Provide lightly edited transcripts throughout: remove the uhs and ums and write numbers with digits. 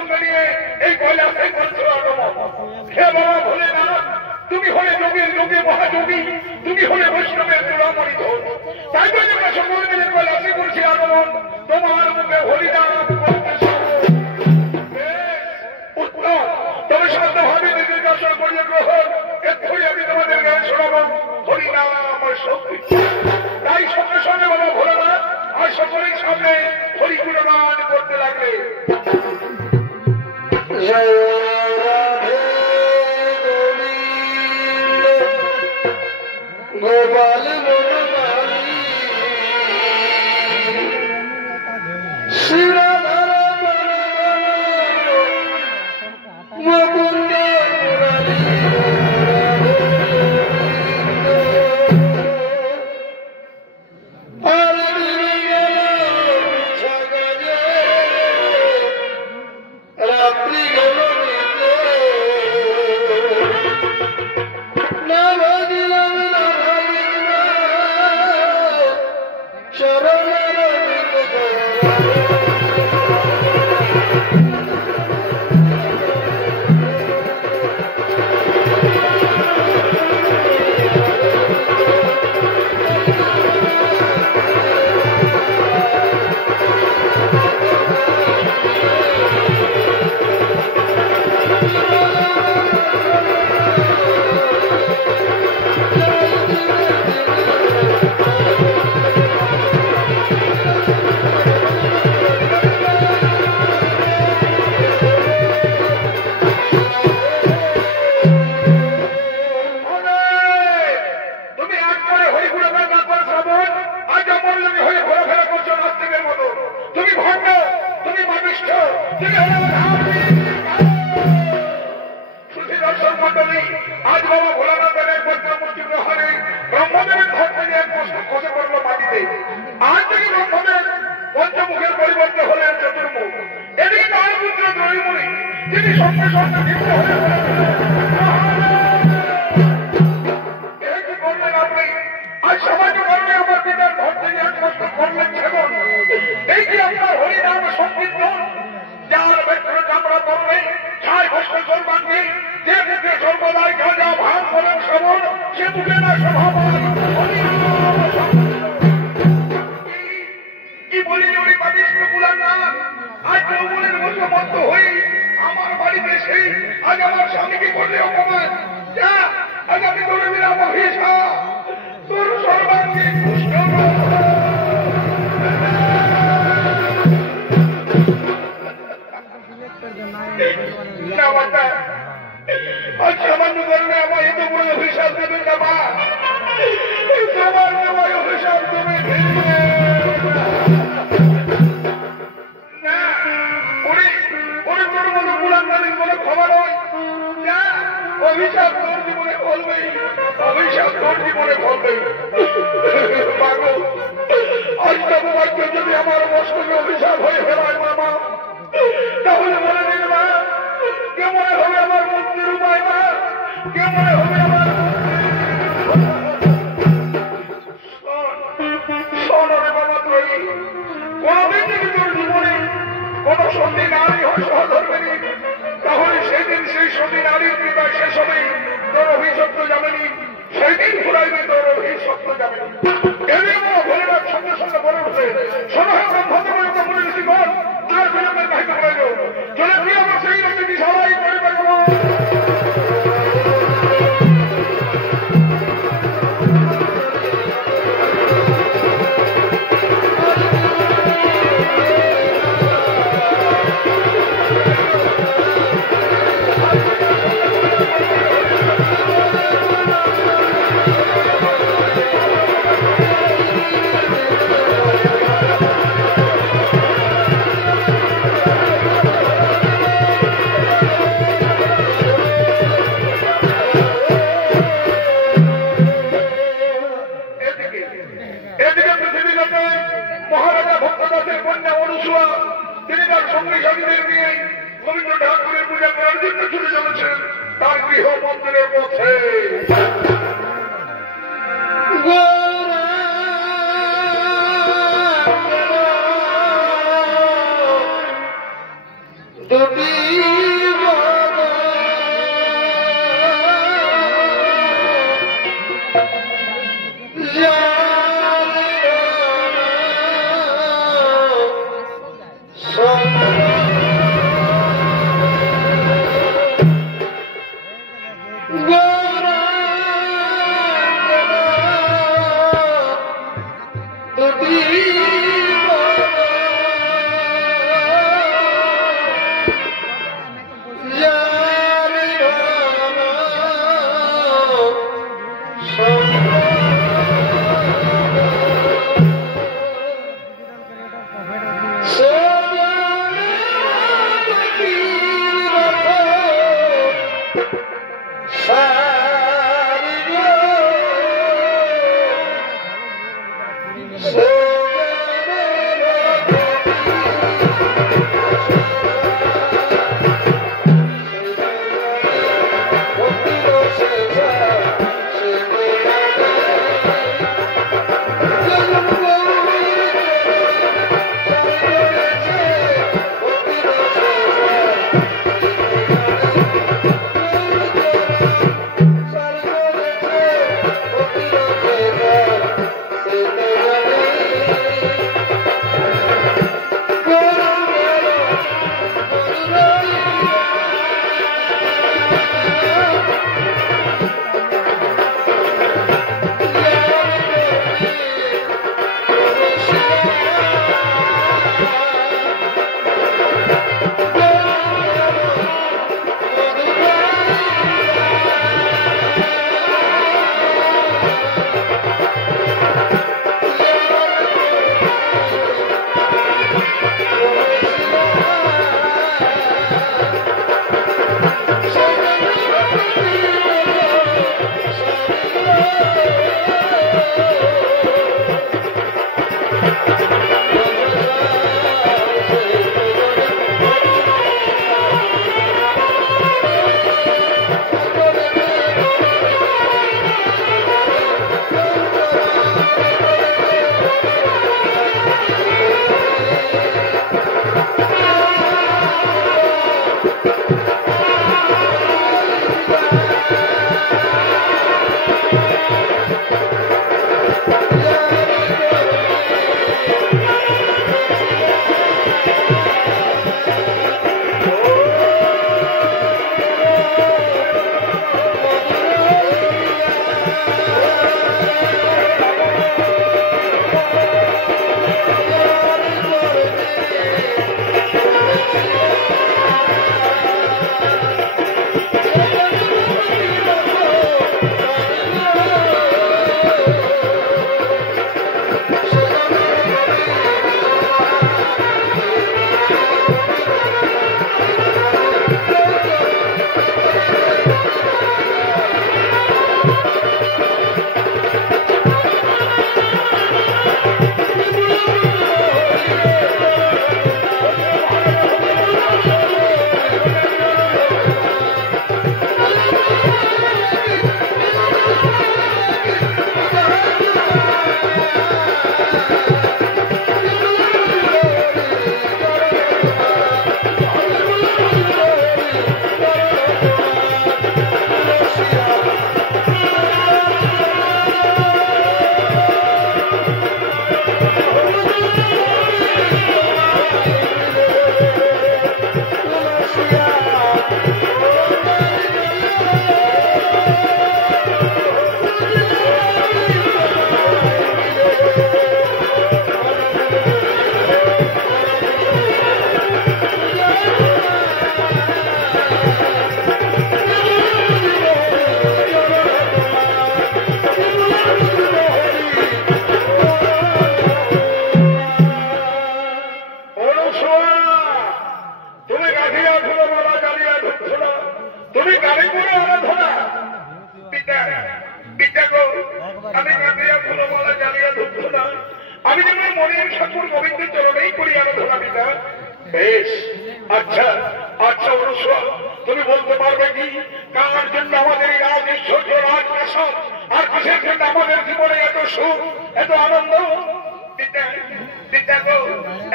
সঙ্গে নিয়ে এই কৈলাসে করছো আগমন। হে বাবা ভোলেনাথ, তুমি হলে যোগীর যোগী মহাযোগী, তুমি হলে বৈষ্ণবের চূড়ামণি ধন। তাই তো আমরা সকল মিলে কৈলাসে করছি আগমন, তোমার মুখে হরিনাম করতে উত্তম। তবে শান্তভাবে নিজের দর্শন করিয়ে গ্রহণ, এক্ষুনি আমি তোমাদের গান শোনাবো হরিনাম শক্তি। তাই সঙ্গে সঙ্গে বাবা ভোলেনাথ আর সকলের সামনে হরি গুণগান করতে লাগলে। গোপাল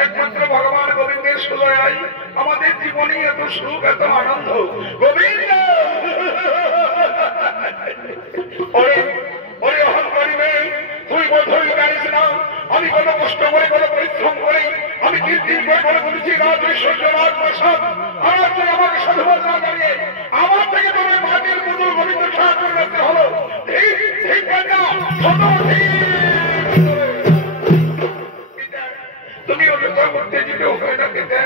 একমাত্র ভগবান গোবিন্দের দয়ায় আমাদের জীবনে এত সুখ এত আনন্দ। গোবিন্দ ওরে ওরে অহংকারী মেয়ে, তুই বোধহয় জানিস না আমি কত কষ্ট করে কত পরিশ্রম করে আমি 3 দিন করে করে বলেছি রাত ঐশ্বর্য রাত প্রসাদ আমার তুই আমাকে সাধুবাদ না জানিয়ে আমার থেকে তোমার মাটির পুতুল গোবিন্দ সাহায্য করে রাখতে হলো। তুমি অযোধ্যা করতে যেতেও হয় না পেতে,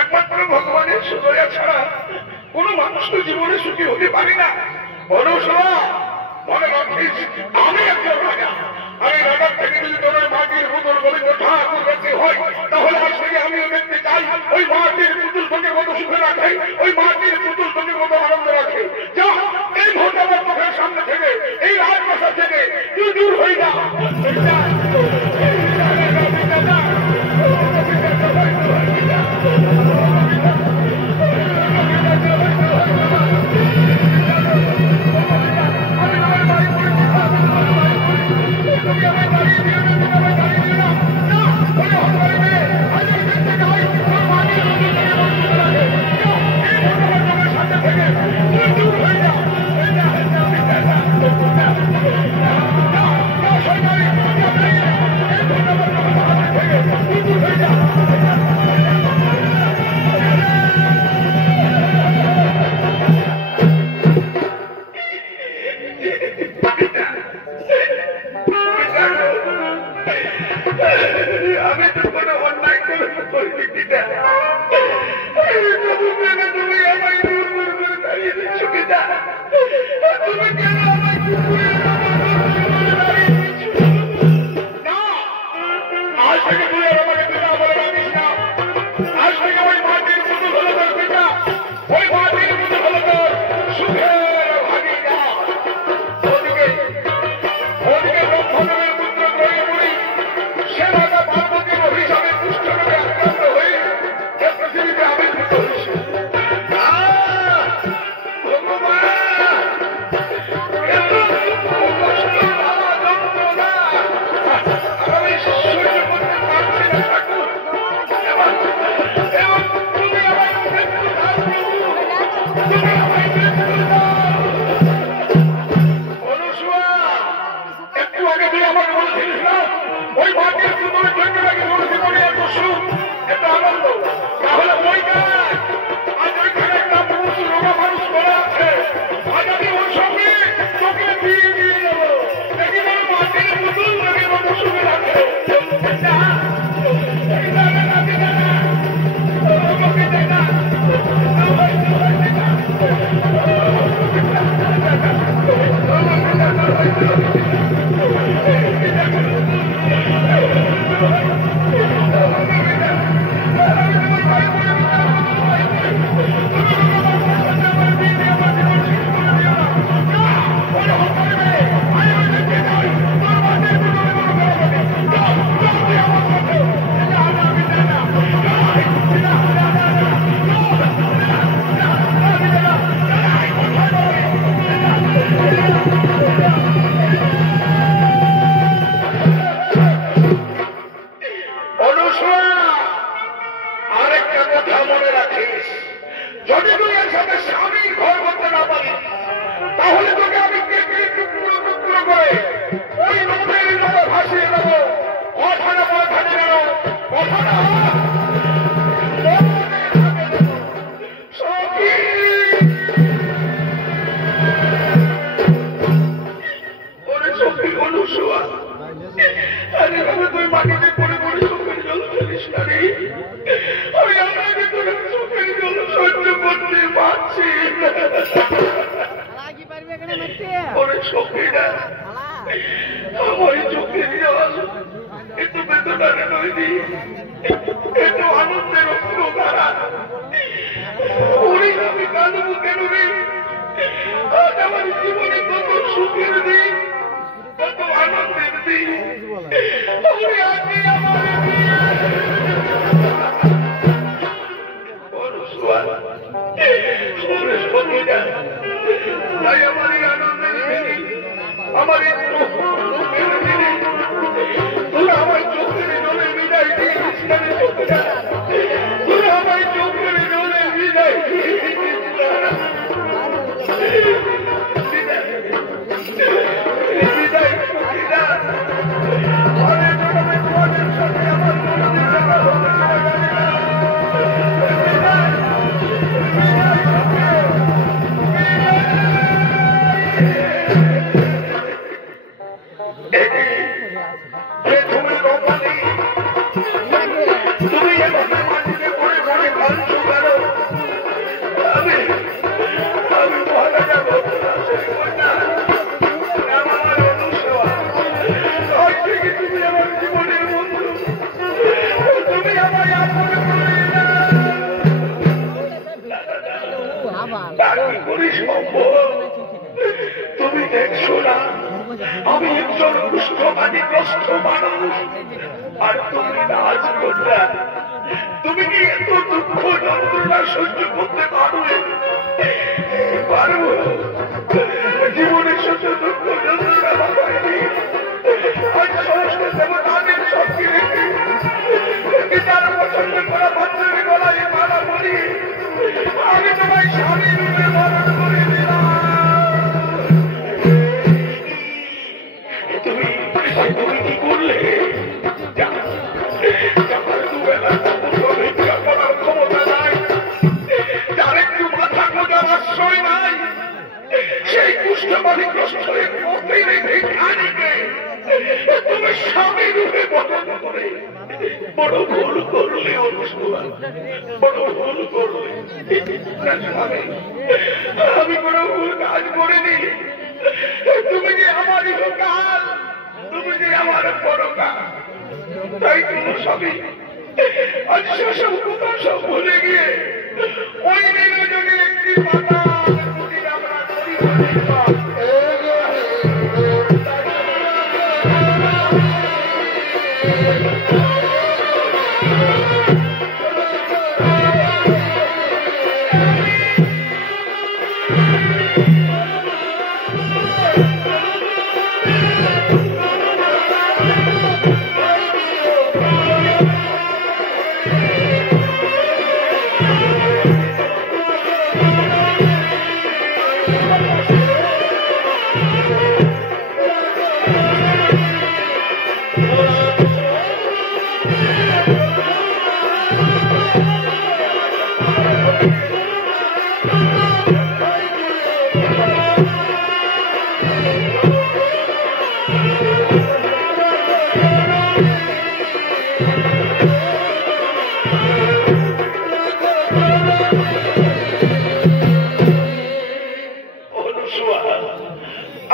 একমাত্র ভগবানের সুদয়া ছাড়া কোন মানুষ তো জীবনে সুখী হতে পারে না। অনুসরা মনে রাখিস আমি একজন রাজা, আমি রাজার থেকে যদি তোমার মাটির পুতুল গোবিন্দ ঠাকুর কাছে হয় তাহলে আজ থেকে আমিও দেখতে চাই ওই মাটির পুতুল তোকে কত সুখে রাখে, ওই মাটির পুতুল তোকে কত আনন্দ রাখে। যা এই মুহূর্তে আমার চোখের সামনে থেকে এই রাজপ্রাসাদ থেকে তুই দূর হয়ে যা। আমি তো কোনো অন্যায় করিনি পিতা, তুমি আমায় দূর দূর করে দাঁড়িয়ে দিচ্ছ পিতা, তুমি কেন আমায় না আজ থেকে তুই আর আমাকে পিতা বলে রাখিস না। আজ থেকে ওই মাটির পুতুল হলো তোর পিতা, ওই মাটির পুতুল হলো তোর সুখের ভাগিদার। ওদিকে ব্রহ্মদেবের পুত্র গ্রহে মুনি সে রাজা পার্বতীর অভিশাপে পুষ্ট করে আক্রান্ত হয়ে এ পৃথিবীতে আবির্ভূত হয়েছে। ওই মাটির পুতুলের জন্য নাকি মনুষ্য মনে এত সুখ এত আনন্দ, তাহলে ওইটা আজ ওইখানে একটা পুরুষ রোগা মানুষ করে আছে, আজ আমি ওর সঙ্গে তোকে বিয়ে দিয়ে দেবো। দেখি বলো মাটির পুতুল নাকি মনুষ্যকে রাখে আমার চোখের জলে বিদায় দিয়ে করে সম্ভব? তুমি দেখছো না আমি একজন কুষ্ঠবাদীগ্রস্ত মানুষ, আর তুমি নাচ করলা? তুমি কি এত দুঃখ যন্ত্রণা সহ্য করতে পারবে? পারবো? জীবনের সাথে দুঃখ যন্ত্রণা বাবাইনি। আজ সমস্ত দেবতাদের শক্তি রেখে বিচার পছন্দ করা বাচ্চাকে গলায় মালা বলি আমি তোমায় স্বামী রূপে বরণ করে দিলাম। তুমি কি করলে? আমার দুবেলা ভিক্ষা করার ক্ষমতা নাই, যার একটু মাথা গোজার আশ্রয় নাই, সেই কুষ্ঠবাদীগ্রস্ত পথে রেখে খানিকে তুমি স্বামী রূপে বরণ করে বড় ভুল করলে। অনুষ্মান বড় ভুল করলে। আমি বড় ভুল কাজ করিনি। তুমি যে আমার ইহকাল, তুমি যে আমার পরকাল, তাই কোনো সবই আজ সেসব কথা সব ভুলে গিয়ে ওই নিরজনের একটি পাতা আমরা করি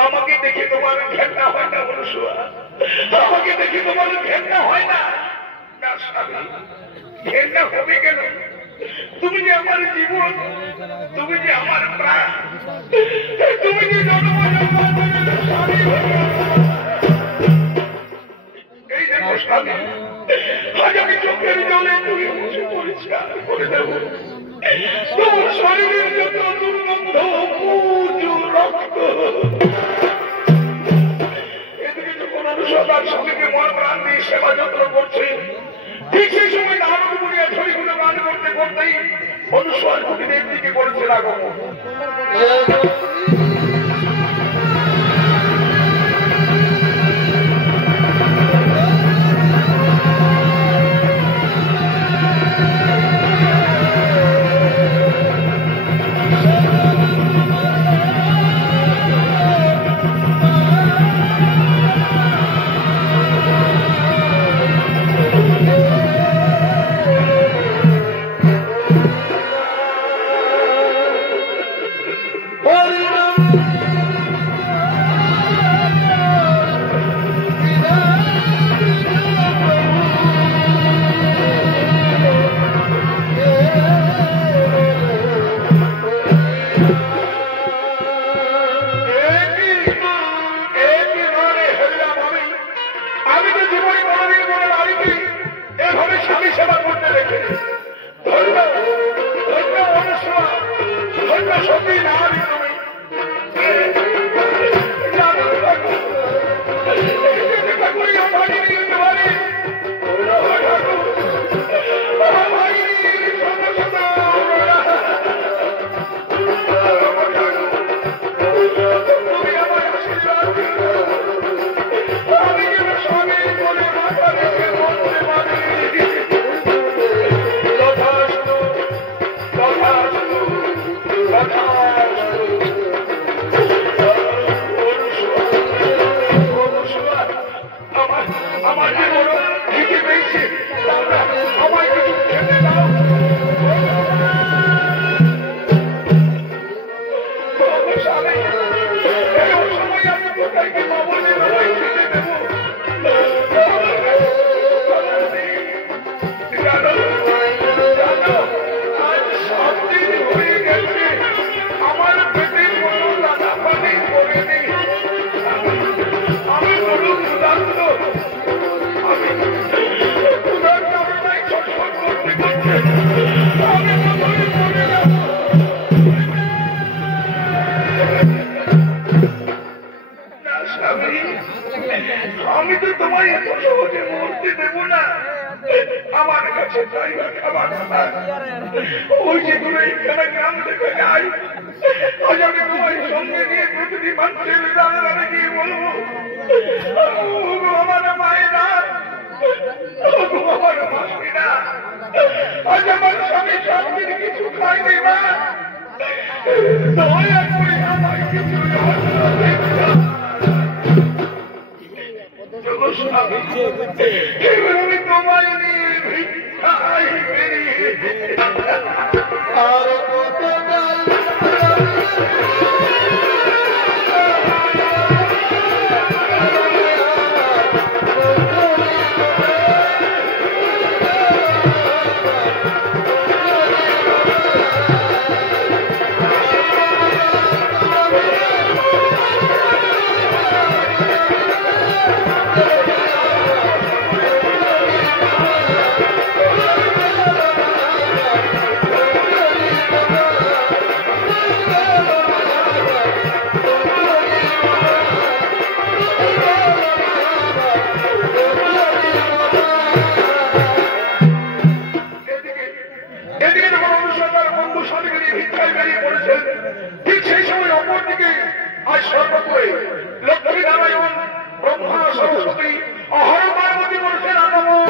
আমাকে দেখে তোমার ঘেন্না হয় না? অনুসুয়া, আমাকে দেখে তোমার ঘেন্না হয় না? না স্বামী, ঘেন্না হবে কেন? তুমি যে আমার জীবন, তুমি যে আমার প্রাণ, তুমি যে জন্ম স্বামী। এই দেখো স্বামী, আজ আমি চোখের জলে তুমি মুছে পরিষ্কার করে দেব তোমার শরীরের যত দুর্গন্ধ, পুজো, রক্ত। এদিকে যখন অনুসন্ধান স্বামীকে মন প্রাণ দিয়ে সেবা যত্ন করছে, ঠিক সেই সময় নারদ মুনিয়া ছড়িগুলো গান করতে করতেই অনুসর কুটিদের দিকে করেছে আগমন। আমি তো তোমায় এত সহজে মরতে দেব না। আমার কাছে চাইবা খাবার ওই যে তুমি এইখানে গ্রাম থেকে যাই, আজ আমি তোমার সঙ্গে নিয়ে প্রতিটি মানুষের দাঁড়ালে গিয়ে বলবো আমার মায়েরা, আমার মাসিরা, আজ আমার স্বামী সবদিন কিছু খাইনি মা, দয়া করে আমার কিছু আমি তোমায় নিয়ে ভিক্ষায় বেরিয়ে আর কত লক্ষ্মী নারায়ণ ব্রহ্মা সরস্বতী অহর পার্বতী বলছেন আগমন।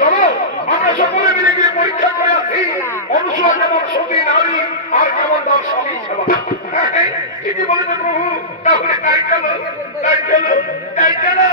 চলো আমরা সকলে মিলে গিয়ে পরীক্ষা করে আসি অনুসূয়া যেমন সতী নারী আর কেমন তার স্বামী সেবা। ঠিকই বলেছে প্রভু, তাহলে তাই চলো তাই চলো তাই চলো।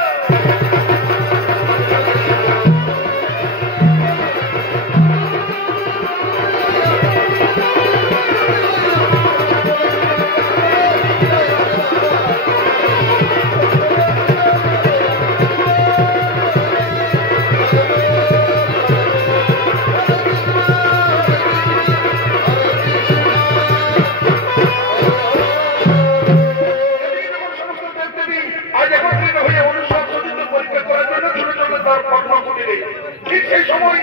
সময়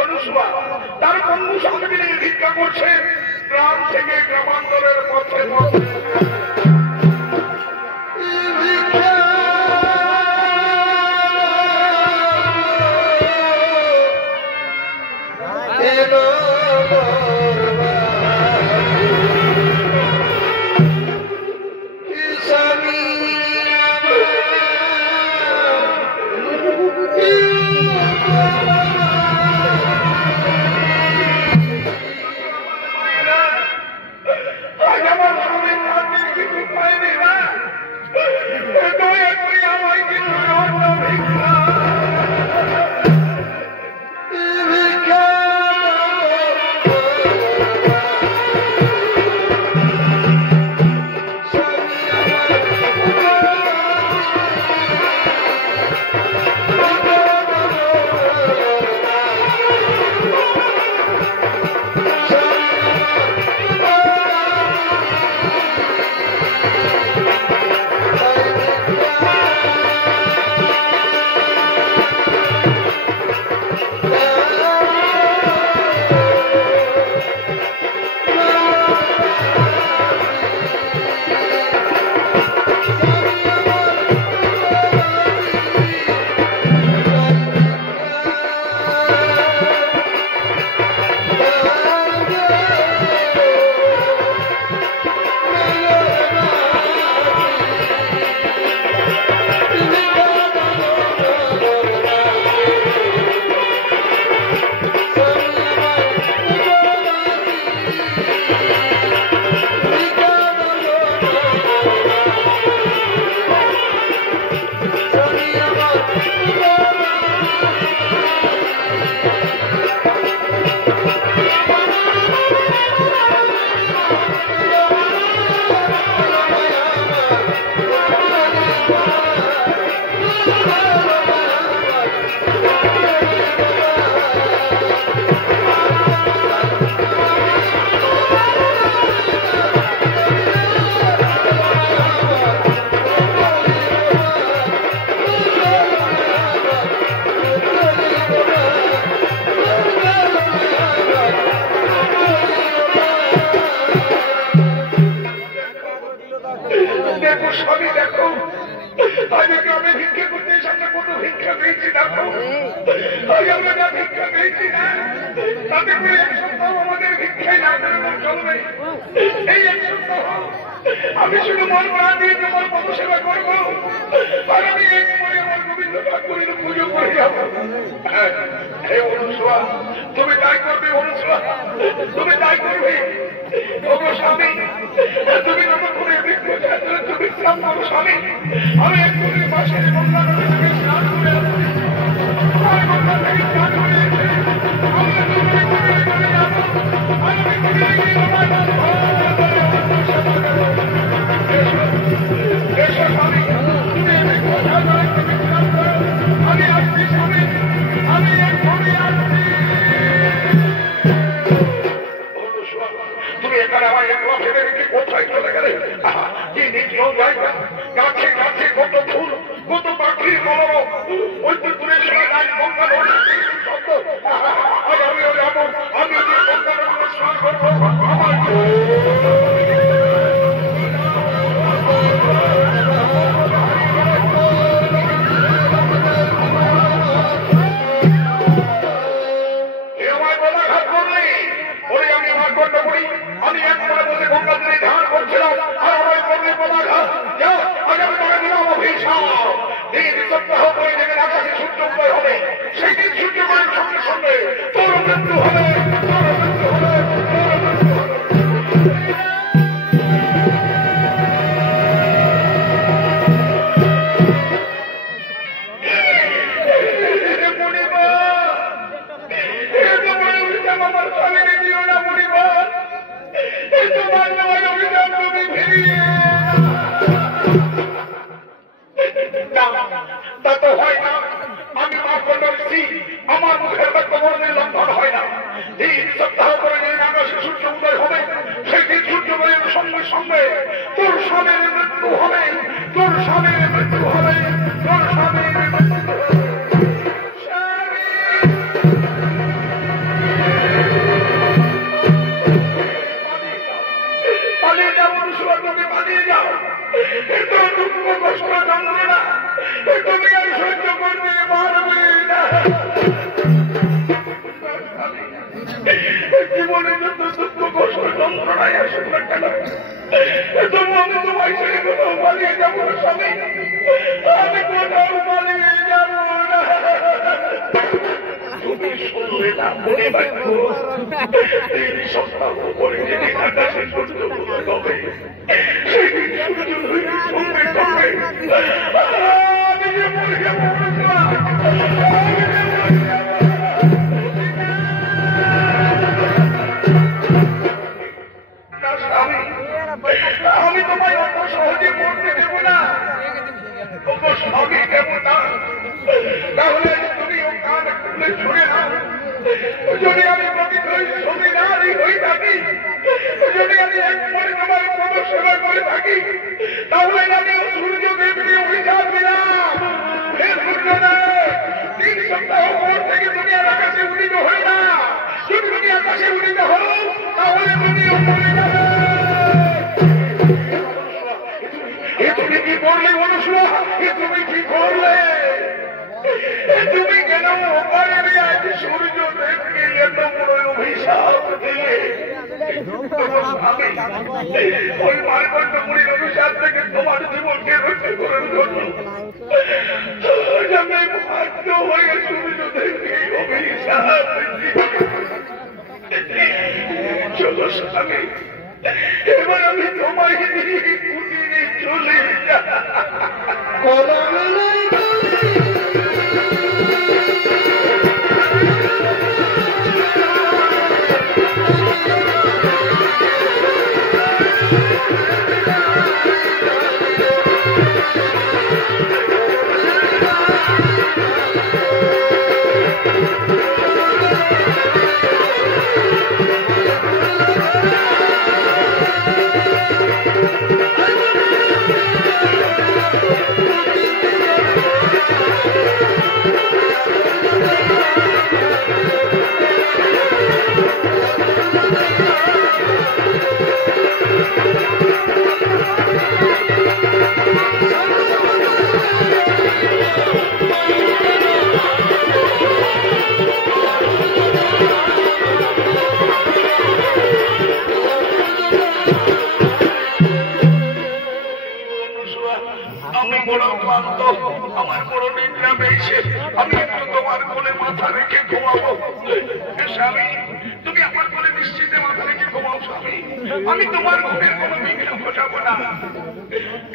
অনুসভা তার বন্ধু সঙ্গে নিয়ে ভিক্ষা করছে গ্রাম থেকে গ্রামান্তরের পথে পথে। আমি শুধু মন প্রাণ দিয়ে তোমার পদ সেবা করবো আর আমি একবারে আমার গোবিন্দ ঠাকুরের পুজো করে যাবো। হে অনুসভা তুমি তাই করবে, অনুসভা তুমি তাই করবে। ওগো স্বামী তুমি যতক্ষণে তুমি স্নান করো স্বামী, আমি একটু পাশের গঙ্গা নদী থেকে স্নান করে আসছি। গঙ্গা থেকে স্নান করে এসে আমি চলে যাবো। আমি আসছি স্বামী, আমি এক্ষুনি আসছি। তুমি এখানে আমার একলা ফেলে রেখে কোথায় চলে গেলে? কি নির্জন জায়গা, গাছে গাছে কত ফুল, কত পাখির কলরব, ওই পুকুরের সঙ্গে গাছ গঙ্গা নদী শব্দ। আর আমিও যাবো, আমি যে গঙ্গা নদীতে স্নান করবো। আমার আমি একবার বসে গঙ্গা তীরে ধ্যান করছিলাম আর আমার কর্মী পদাঘাত আগামী করে দিলাম অভিশাপ। দিন সপ্তাহ পরে যেদিন আকাশে সূর্য উদয় হবে সেই দিন সূর্যোদয়ের সঙ্গে সঙ্গে তোর মৃত্যু হবে, তোর মৃত্যু হবে, তোর মৃত্যু হবে। আমার স্বামীকে দিও না মনিবা, তোমার নয় অভিযান তুমি ফিরিয়ে তা তো হয় না। আমি মা করছি আমার মুখের বাক্যবর্ণের লঙ্ঘন হয় না। এই সপ্তাহ পরে যেদিন আকাশে সূর্য উদয় হবে সেই দিন সূর্যোদয়ের সঙ্গে সঙ্গে তোর স্বামীর মৃত্যু হবে, তোর স্বামীর মৃত্যু হবে, তোর স্বামীর মৃত্যু হবে। জীবনে যত দুঃখ কষ্ট যন্ত্রণায় আসুক না কেন, তবু আমি তোমায় ছেড়ে কোথাও পালিয়ে যাবো না স্বামী, আমি কোথাও পালিয়ে যাবো না। তুমি শুনবে না মনে রাখবো, 3 সপ্তাহ পরে যেদিন আকাশের সূর্য হবে সেদিন সূর্য ধরে সঙ্গে সঙ্গে আমি যে মরে যাবো আমি তোমায় অত সহজে মরতে দেব না, তোমার সঙ্গে দেব না। তাহলে তুমি ও কান খুলে ছুড়ে নাও, যদি আমি প্রকৃত জমিদারি হয়ে থাকি, যদি আমি একবারে তোমার প্রদর্শনা করে থাকি, তাহলে আমি সূর্য দেবকে অভিশাপ দিলাম। হে সূর্যদেব, 3 সপ্তাহ পর থেকে তুমি আর আকাশে উদিত হয়ে না, যদি তুমি আকাশে উদিত হও তাহলে তুমিও মরে যাবে। তুমি কি করলে অনুসূয়া, তুমি কি করলে? তুমি কেন আজ সূর্য দেবকে এত বড় অভিশাপ দিলে? ওই মার্কণ্ডমুনির অভিশাপ থেকে তোমার জীবনকে রক্ষা করার জন্য আমি বাধ্য হয়ে সূর্য দেবকে অভিশাপ চলো স্বামী, এবার আমি তোমায় কুটিরে চলে আমার বড় নিদ্রা পেয়েছে, আমি একটু তোমার কোলে মাথা রেখে ঘুমাবো। স্বামী, তুমি আমার কোলে নিশ্চিন্তে মাথা রেখে ঘুমাও স্বামী, আমি তোমার ঘুমের কোনো বিঘ্ন ঘটাবো না।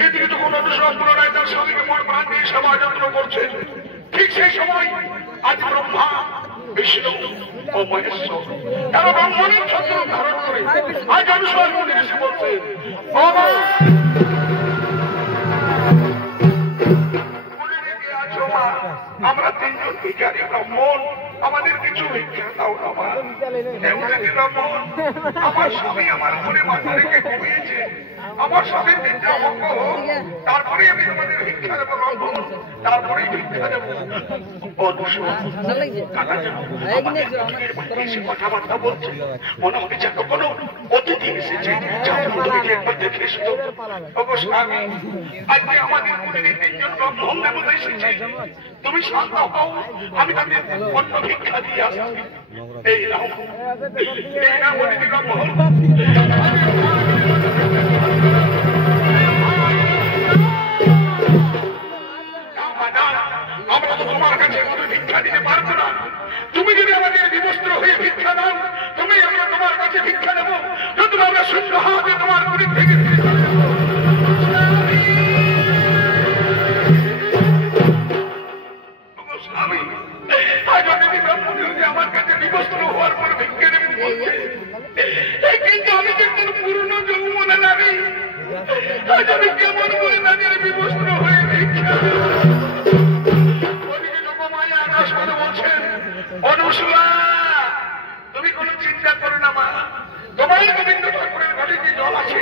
এদিকে যখন অনুসরণ পুনরায় তার স্বামীকে মন প্রাণ দিয়ে সেবা যত্ন করছে, ঠিক সেই সময় আজ ব্রহ্মা, বিষ্ণু ও মহেশ্বর তারা ব্রহ্মণের ছত্র ধারণ করে আজ অনুসরণ মনে এসে বলছে, আমরা 3 জন ভিখারি ব্রাহ্মণ, আমাদের কিছু ভিক্ষা দাও না মা। ব্রাহ্মণ, আমার স্বামী আমার উপরে মাথা রেখে ঘুমিয়েছে, আমার স্বামীর ভিক্ষা ভঙ্গ হোক, তারপরে আমি তোমাদের ভিক্ষা দেবো ব্রাহ্মণ, তারপরেই ভিক্ষা দেবো। কথাবার্তা বলছে, মনে হবে যেন কোনো অতিথি এসেছে, একবার দেখে এসেছো। স্বামী, আজকে আমাদের প্রতিদিন 3 জন ব্রাহ্মণ দেবতা এসেছে, তুমি শান্ত হও, আমি তাদের অন্য ভিক্ষা দিয়ে আসছি। এই নাও, এই নাও অতিথি ব্রাহ্মণ। আমরা তো তোমার কাছে কোনো ভিক্ষা দিতে পারবো না, তুমি যদি আমাদের বিবস্ত্র হয়ে ভিক্ষা দাও, তুমি আমরা তোমার কাছে ভিক্ষা দেবো, কিন্তু আমরা শূন্য হাতে তোমার গরিব থেকে আমার কাছে বিবস্ত্র হওয়ার পর ভিক্ষা দেবো বলছে, কিন্তু আমি যে কোন পুরনো যৌবনে নারী, আমি কেমন করে তাদের বিবস্ত্র হয়ে ভিক্ষা বলছেন, অনুসূয়া তুমি কোনো চিন্তা করো না মা, তোমার গোবিন্দ ঠাকুরের ঘরে যে জল আছে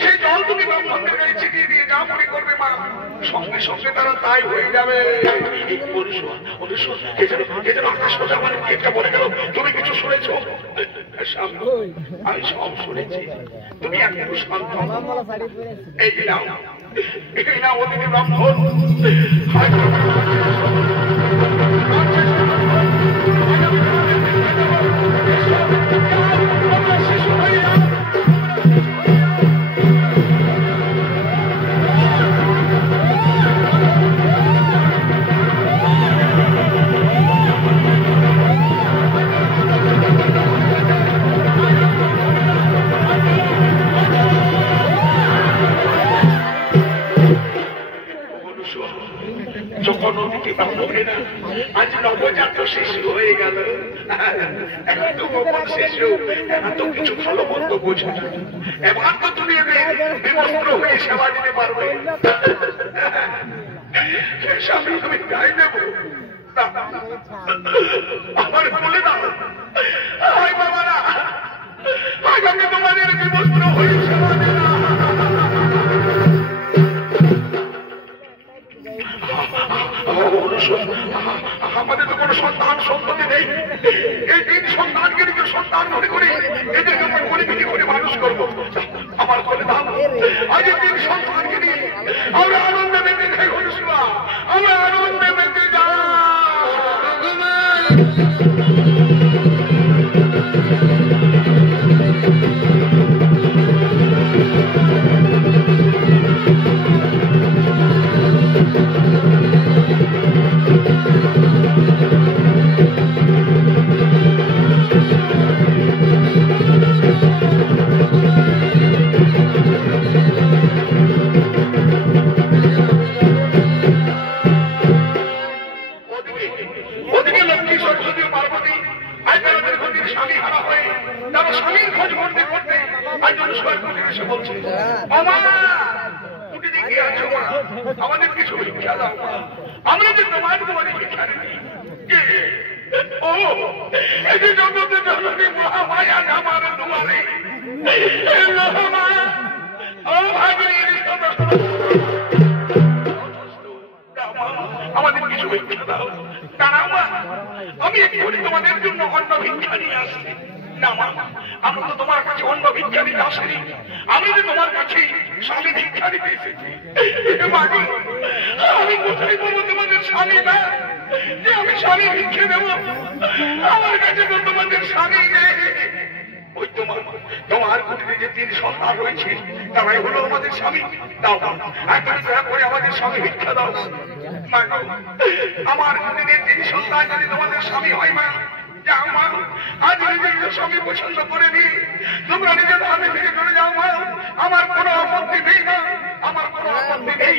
সেই জল তুমি ব্রহ্মণের গায়ে ছিটিয়ে দিয়ে যা মনে করবে মা, সঙ্গে সঙ্গে তারা তাই হয়ে যাবে। আকাশ কথা আমার একটা বলে গেল, তুমি কিছু শুনেছ? আমি সব শুনেছি, তুমি একটু শান্ত। এই নাও, এই নাও অতিথি ব্রাহ্মণ। না, আজ নবজাত শিশু হয়ে গেল। এখন তো গোপন শিশু, এখন তো কিছু ভালো মন্দ বোঝে না। এবার তো তুমি বিমস্ত্র হয়ে সেবা দিতে পারবে। স্বামী তুমি গায়ে দেব আমার বলে দাও, আয় বাবারা, আজ আমি তোমাদের বিমস্ত্র হয়ে সেবা দিলাম। আমাদের তো কোনো সন্তান সন্ততি নেই, এই তিন সন্তানকে নিজের সন্তান মনে করি এদেরকে আমরা গরিবিটি করে মানুষ করবো। আমার বলে দাও, আজ এই তিন সন্তানকে নিয়ে আমরা আনন্দে মেতে খাই হনুসবা, আমরা আনন্দে মেতে যাই। ওদিকে লক্ষ্মী সরস্বতী পার্বতী আজ তারা দীর্ঘদিন স্বামী হারা হয়ে তারা স্বামীর খোঁজ করতে করতে আজ অনুষ্কার কুটির এসে বলছে, মামা কুটিরে কি আছো মা, আমাদের কিছু ভিক্ষা দাও। আমরা যে তোমাদের ভিক্ষা দিই, ও এই যে জগতে জননী মহামায়া আমার দুয়ারে ও ভাগিনী, আমাদের কিছু ভিক্ষা দাও। দাঁড়াও মা, আমি এক্ষুনি তোমাদের জন্য অন্য ভিক্ষা নিয়ে আসছি। না মা, আমরা তো তোমার কাছে অন্য ভিক্ষা নিতে আসিনি, আমি যে তোমার কাছে স্বামী ভিক্ষা দিতে এসেছি। আমি কোথায় বলবো তোমাদের স্বামী না, যে আমি স্বামী ভিক্ষে দেব? আমার কাছে তো তোমাদের স্বামী নেই। ওই তোমার কুটিরে যে তিন সন্তান রয়েছে তারাই হলো আমাদের স্বামী। দাও একবারে দয়া করে আমাদের স্বামী ভিক্ষা দাও। আমার কুটিরে তিন সন্তান যদি তোমাদের স্বামী হয় মা, যাও মা, আজ নিজের স্বামী পছন্দ করে নি, তোমরা নিজের স্বামী থেকে চলে যাও মা, আমার কোনো আপত্তি নেই মা, আমার কোনো আপত্তি নেই।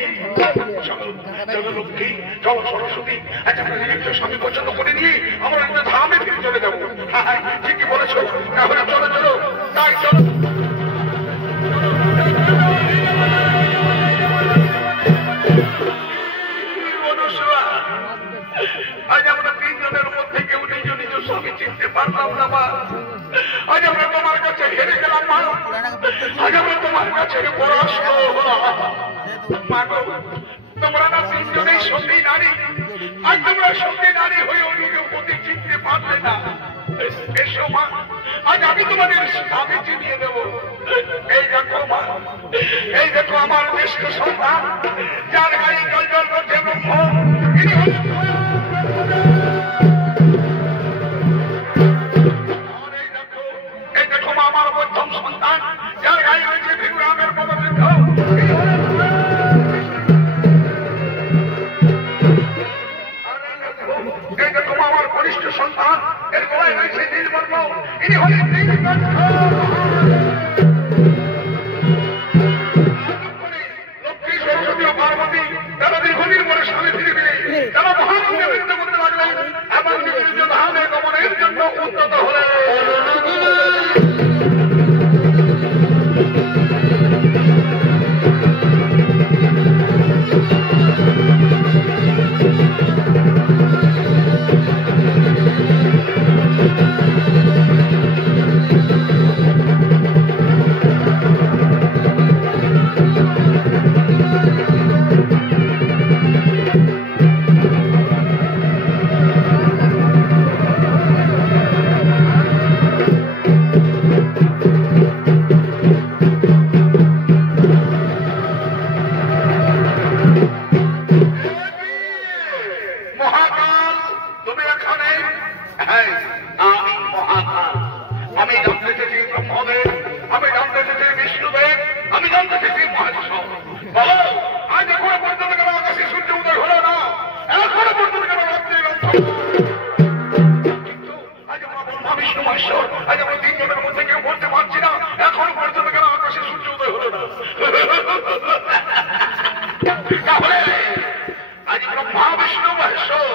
চলো লক্ষ্মী, চলো সরস্বতী, আজ আমরা নিজের স্বামী পছন্দ করে নিয়ে আমরা নিজের ধামে ফিরে চলে যাবো। হ্যাঁ ঠিকই বলেছ, তাহলে চলো চলো, তাই চলো। আজ আমরা তিনজনের মধ্যে কেউ নিজ নিজ স্বামী চিনতে পারলাম না মা। আজ আমরা তোমার কাছে হেরে গেলাম মা, আজ আমরা তোমার কাছে পরাস্ত হলাম মা গো। তোমরা না তিনজনেই সঙ্গী নারী, আজ তোমরা সঙ্গী নারী হয়েও নিজের প্রতি চিনতে পারলে না। এসো মা, আজ আমি তোমাদের স্বামী চিনিয়ে দেব। এই দেখো মা, এই দেখো আমার জ্যেষ্ঠ সন্তান, যার গায়ে জল জল করছে ব্রহ্ম, এই দেখো মা আমার প্রথম সন্তান, যার গায়ে রয়েছে ভিড়রামের পদবৃদ্ধ, এই দেখো মা আমার কনিষ্ঠ সন্তান, এর গলায় রয়েছে নীলবর্ণ, ইনি হলেন নীলকণ্ঠ। লক্ষ্মী সরস্বতী ও পার্বতী তারা দীর্ঘদিন পরে স্বামী ফিরে পেলে তারা মহানন্দে নৃত্য করতে লাগলেন এবং নিজ নিজ ধামে গমনের জন্য উদ্যত হলেন। আমি জানতে চেয়েছি ব্রহ্মদেব, আমি জানতে চেয়েছি বিষ্ণুদেব, আমি জানতে চেয়েছি মহেশ। বলো আজ এখনো পর্যন্ত কেন আকাশে সূর্য উদয় হলো না? এখনো পর্যন্ত কেন রাত্রি আজ আমরা ব্রহ্মা বিষ্ণু মহেশ্বর, আজ আমরা তিনজনের মধ্যে কেউ বলতে পারছি না এখনো পর্যন্ত কেন আকাশে সূর্য উদয় হলো না? তাহলে আজ ব্রহ্মা বিষ্ণু মহেশ্বর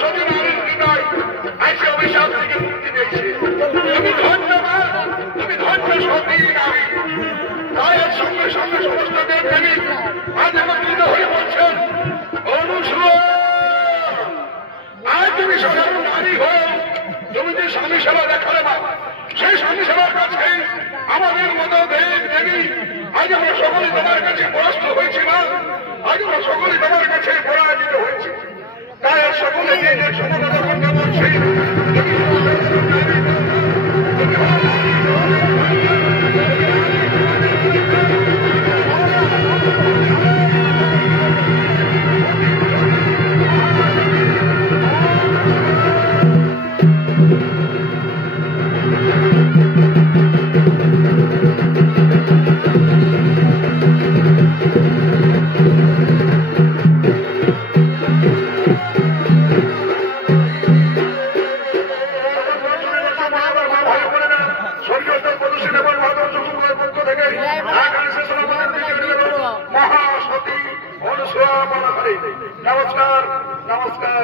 সতী নারীর হৃদয় আজকে অভিশাপ থেকে মুক্তি পেয়েছে। তুমি ধন্য মা, তুমি ধন্য সতী নারী। তাই এর সঙ্গে সঙ্গে সমস্ত দেব দেবী আজ একত্রিত হয়ে বলছেন, অনুসূয়া আজ তুমি সাধারণ নারী হয়ে তুমি যে স্বামী সেবা দেখালে মা, সেই স্বামী সেবার কাছে আমাদের মতো দেব দেবী আজ আমরা সকলে তোমার কাছে পরাস্ত হয়েছি না, আজ আমরা সকলে তোমার কাছে পরাজিত হয়েছি। তাই সকলে যে যে সমবেত করতে বলছি, নমস্কার নমস্কার।